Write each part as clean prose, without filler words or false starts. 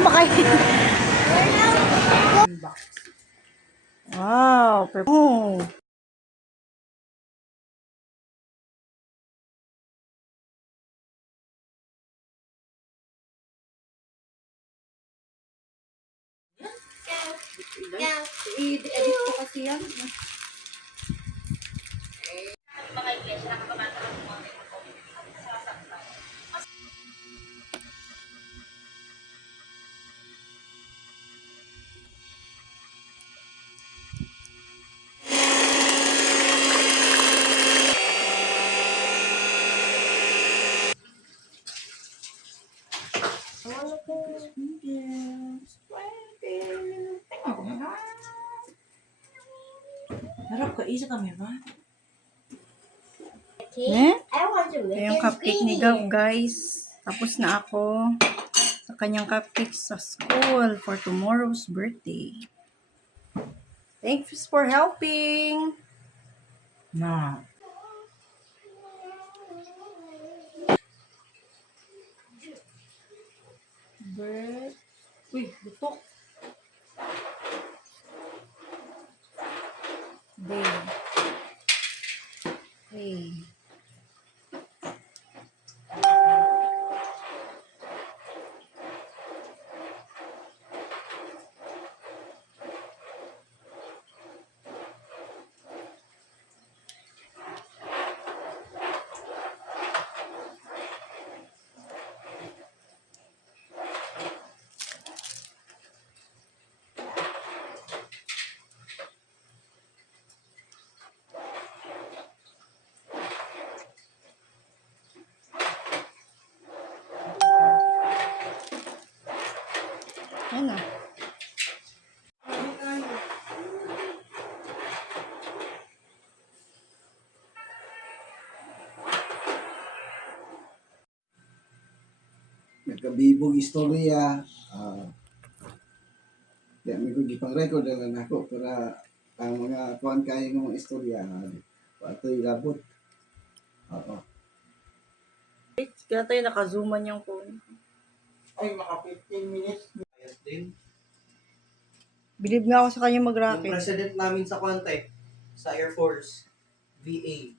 ako makain. Wow, oh. I-edit ko kasi yan. Harap ka, isa kami ba? Eh? Ito yung cupcake ni Gav, guys. Tapos na ako sa kanyang cupcake sa school for tomorrow's birthday. Thanks for helping. Na. Uy, butok. Day. Hey. Ano? Nagkabibog istorya. Kaya may kong gipang record lang ako para ang mga kuhan kayo ng mga istorya. Pato'y labot. Oo. Kaya tayo nakazooman yung phone. Ay, maka 15 minutes. Ayos din. Bilib nga ako sa kanya Yung mag-rocket. president namin sa Quante, sa Air Force, VA.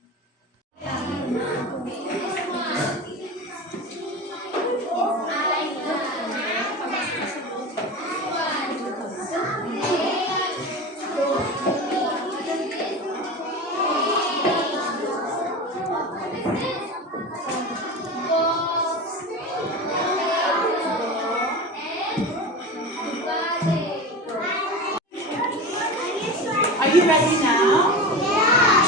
Are you ready now?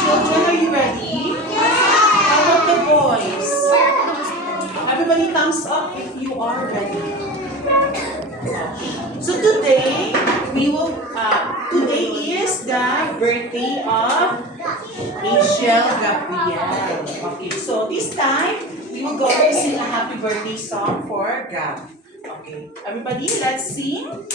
Children, are you ready? How about the boys? Everybody thumbs up if you are ready. So today, today is the birthday of Rachel Gabriel. Okay, so this time, we will go to sing a happy birthday song for Gab. Okay, everybody, let's sing.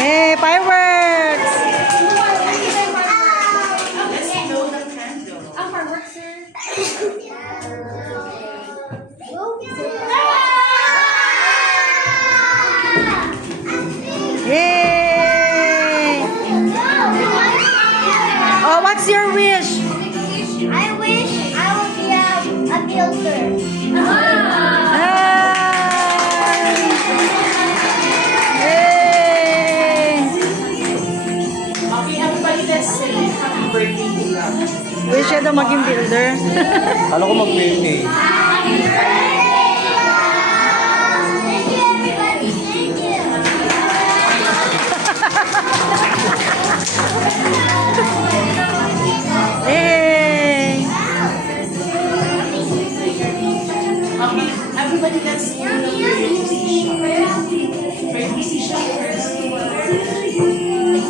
Hey, fireworks! Let's blow the candle. Yay! Oh, what's your wish? I wish I would be a builder. Okay, everybody, let's sing happy birthday to Gab. Wish siya daw maging builder. Ano ko mag-PA? Hey! Okay, everybody let's do the prayer position first.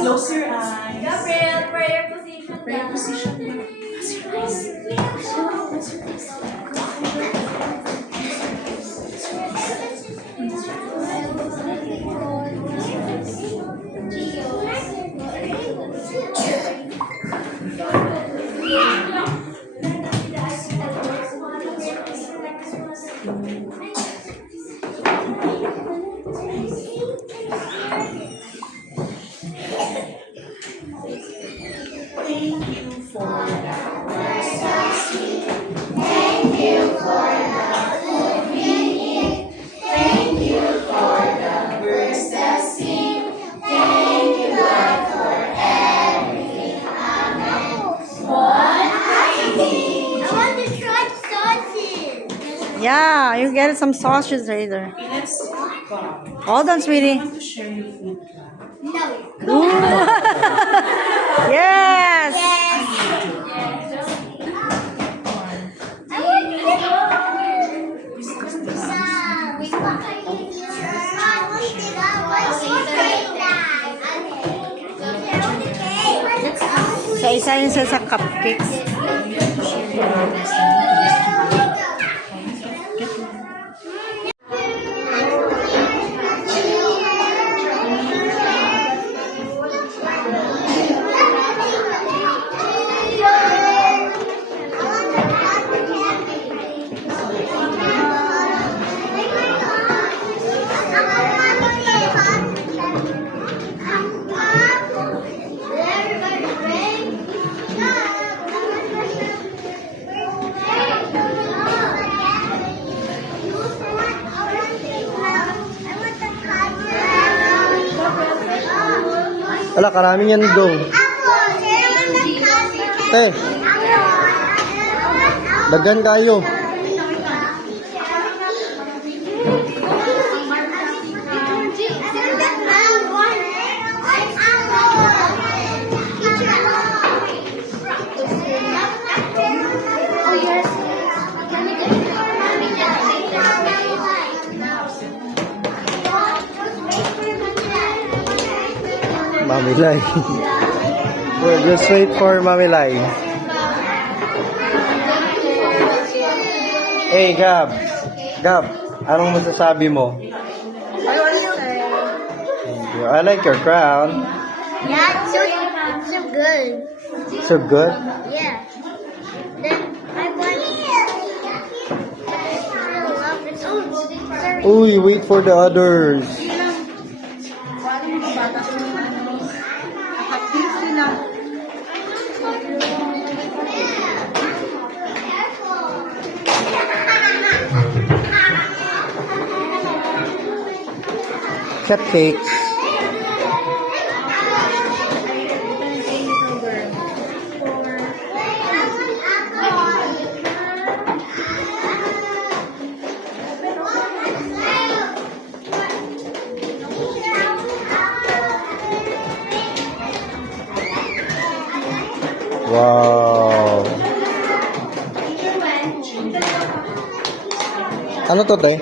Close your eyes. Gabriel, prayer position. Prayer position. Close your eyes. Close your eyes. Thank you for that. I want to try sauces. Yeah, you get some sausages later. Okay, let's go. Hold on, I sweetie. want to share your food club. No. Yes! I want to. Isa-isa yun sa cupcakes. Ala, karami yan dong. Eh, dagan kayo. Mami Lai. We'll just wait for Mami Lai. Hey, Gab. Gab, anong masasabi mo? Thank you. I like your crown. Yeah, so good. So good. Yeah. Then I want. Uy, wait for the others. Cupcakes. Wow. Ano to, te?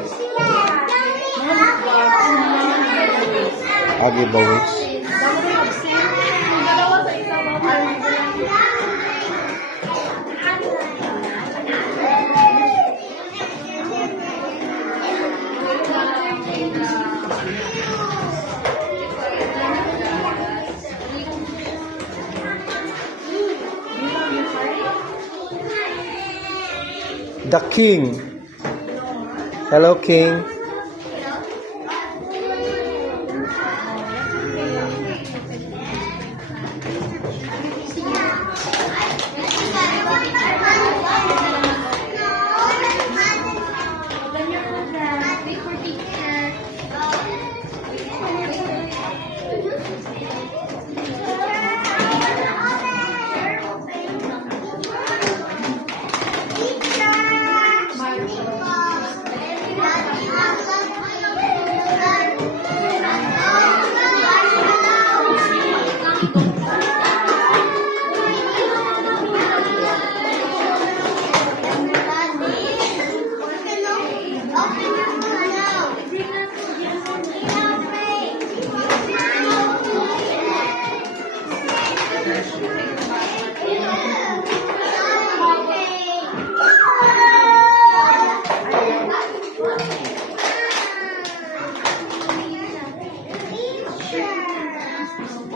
Giveaways. The King. Hello, King.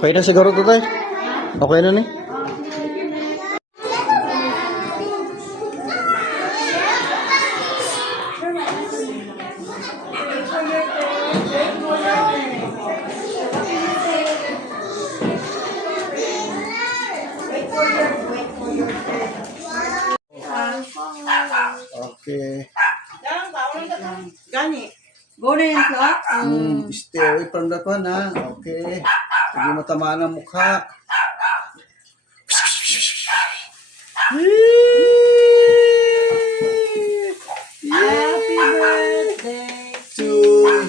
Okay na siguro to, tay? Okay na ni? Okay. Gani. Go na yung clock. Stay away from that one, ha? Okay. Hindi matamaan ang mukha. Happy birthday. To you.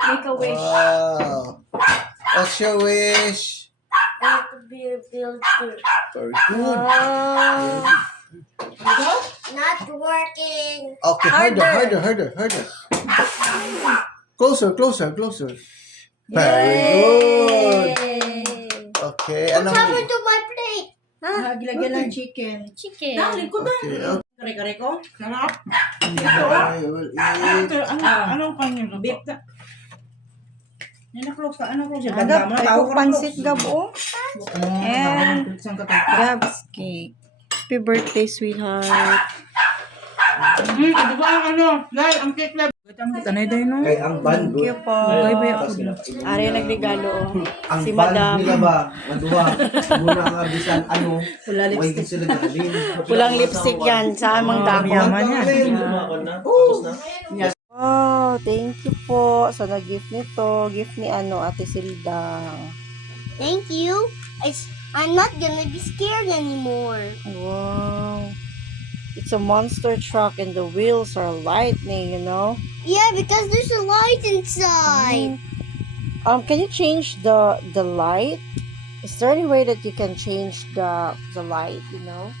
Make a wish. Wow. What's your wish? I want to be a builder. Very good. Not working. Okay, harder. Closer. Very good. Okay, What anong... happened to my plate? Gilagyan ng chicken. Chicken. Dali ko na. Okay, okay. Kare-kare ko. Sarap. I will eat. Anong kanya? Beef na. Nanaklok ka. Anong klok siya? Agap, Banda mo. ay Tao ko ko pansit gabo. And Isang katay. Gab's cake. Happy birthday, sweetheart. Ito ba ang ano? Dahil ang cake na. Tanay daw no? Kay ang ban, Thank you po. Ari nagregalo. ang Si ban Madam. nila ba? Maduwa. Muna ang arbisan, ano? Wala May lipstick. sila galing. Pulang lipstick yan. Sa amang dako. Oh, thank you po. Sa nag-gift nito. Gift ni Ate Sildang. Thank you. I'm not gonna be scared anymore. Wow. It's a monster truck and the wheels are lightning, you know? Yeah, because there's a light inside. Can you change the light? Is there any way that you can change the light, you know?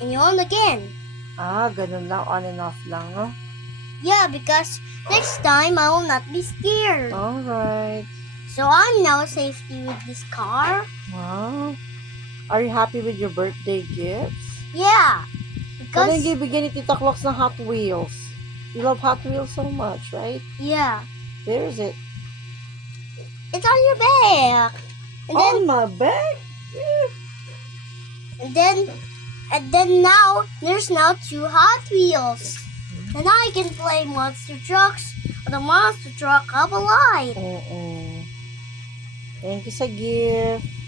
And you on again. Ganun lang. On and off lang, no? Yeah, because next time I will not be scared. Alright. So I'm now safety with this car. Wow. Are you happy with your birthday gifts? Yeah, Kung because bigyan ni Tita Clocks ng Hot Wheels. You love Hot Wheels so much, right? yeah, Where is it? it's on your back. And then On my bag? and then now there's now 2 Hot Wheels. And I can play monster trucks. But the monster truck have a light. Oo. Thank you sa gift.